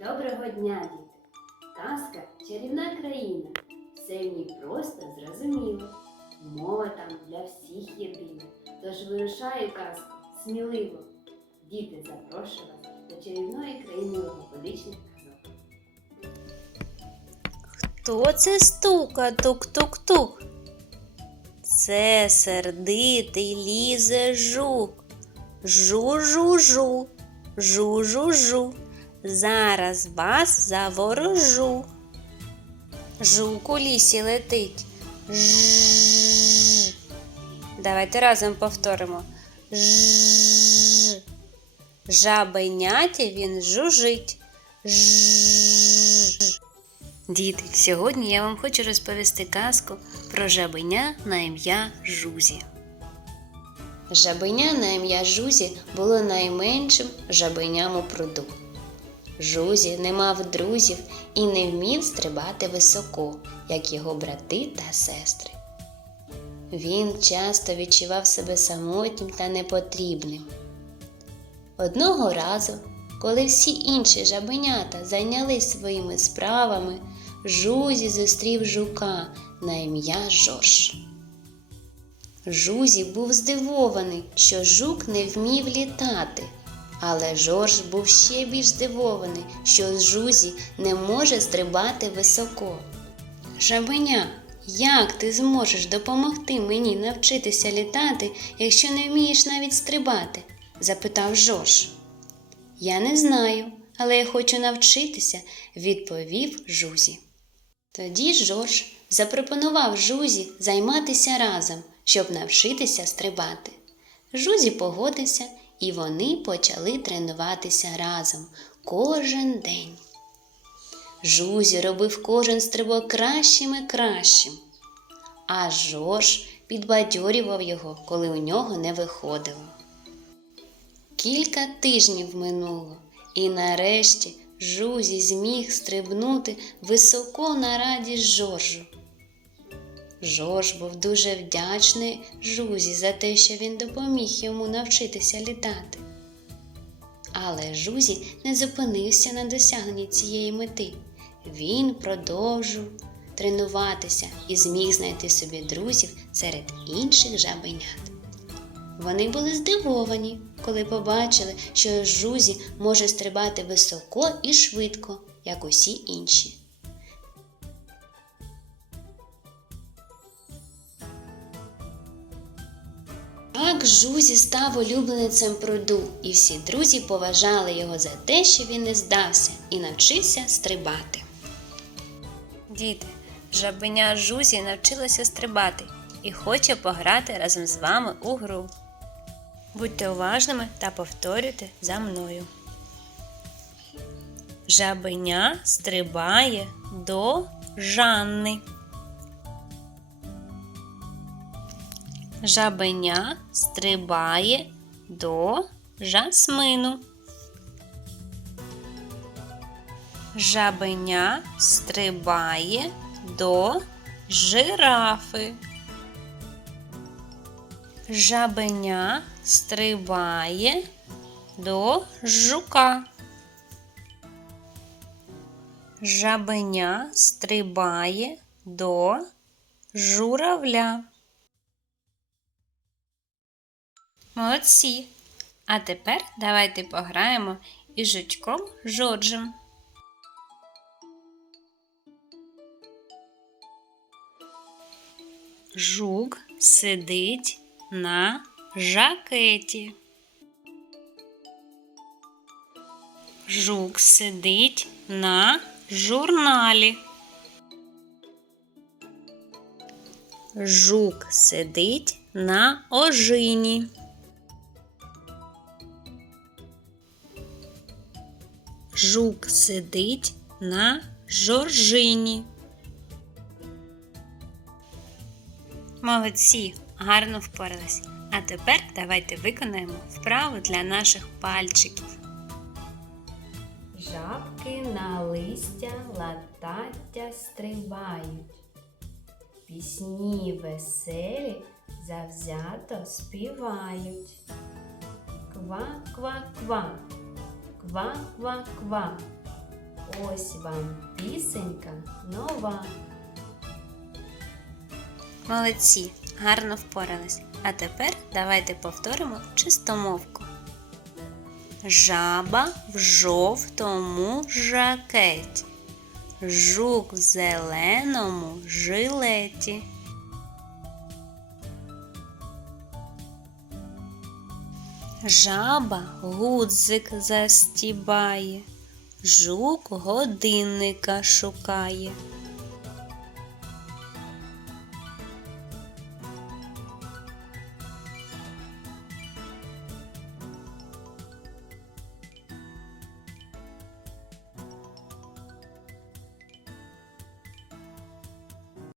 Доброго дня, діти! Казка чарівна країна. Все в ній просто зрозуміло. Мова там для всіх єдина. Тож вирушаю казку сміливо. Діти, запрошую вас до чарівної країни логопедичних казок. Хто це стука тук-тук-тук? Це сердитий лізе жук. Жу-жу-жу, жу-жу-жу. Зараз вас заворожу. Жук у лісі летить. Ж. Давайте разом повторимо. Ж. Жабеняті він жужить. Ж. Діти, сьогодні я вам хочу розповісти казку про жабеня на ім'я Жузі. Жабеня на ім'я Жузі було найменшим жабеням у пруду. Жузі не мав друзів і не вмів стрибати високо, як його брати та сестри. Він часто відчував себе самотнім та непотрібним. Одного разу, коли всі інші жабенята зайнялись своїми справами, Жузі зустрів жука на ім'я Жорж. Жузі був здивований, що жук не вмів літати, але Жорж був ще більш здивований, що Жузі не може стрибати високо. Жабеня, як ти зможеш допомогти мені навчитися літати, якщо не вмієш навіть стрибати? запитав Жорж. Я не знаю, але я хочу навчитися, відповів Жузі. Тоді Жорж запропонував Жузі займатися разом, щоб навчитися стрибати. Жузі погодився, і вони почали тренуватися разом кожен день. Жузі робив кожен стрибок кращим і кращим, а Жорж підбадьорював його, коли у нього не виходило. Кілька тижнів минуло, і нарешті Жузі зміг стрибнути високо на радість Жоржу. Жорж був дуже вдячний Жузі за те, що він допоміг йому навчитися літати. Але Жузі не зупинився на досягненні цієї мети. Він продовжив тренуватися і зміг знайти собі друзів серед інших жабенят. Вони були здивовані, коли побачили, що Жузі може стрибати високо і швидко, як усі інші. Так Жузі став улюбленцем пруду, і всі друзі поважали його за те, що він не здався і навчився стрибати. Діти, жабеня Жузі навчилася стрибати і хоче пограти разом з вами у гру. Будьте уважними та повторюйте за мною. Жабеня стрибає до Жанни. Жабеня стрибає до жасмину. Жабеня стрибає до жирафи. Жабеня стрибає до жука. Жабеня стрибає до журавля. Молодці. А тепер давайте пограємо із жучком Жоржем. Жук сидить на жакеті. Жук сидить на журналі. Жук сидить на ожині. Жук сидить на жоржині. Молодці, гарно впорались. А тепер давайте виконаємо вправу для наших пальчиків. Жабки на листя латаття стрибають. Пісні веселі завзято співають. Ква-ква-ква, ква-ква-ква, ось вам пісенька нова. Молодці, гарно впорались. А тепер давайте повторимо чистомовку. Жаба в жовтому жакеті, жук в зеленому жилеті. Жаба гудзик застібає, жук годинника шукає.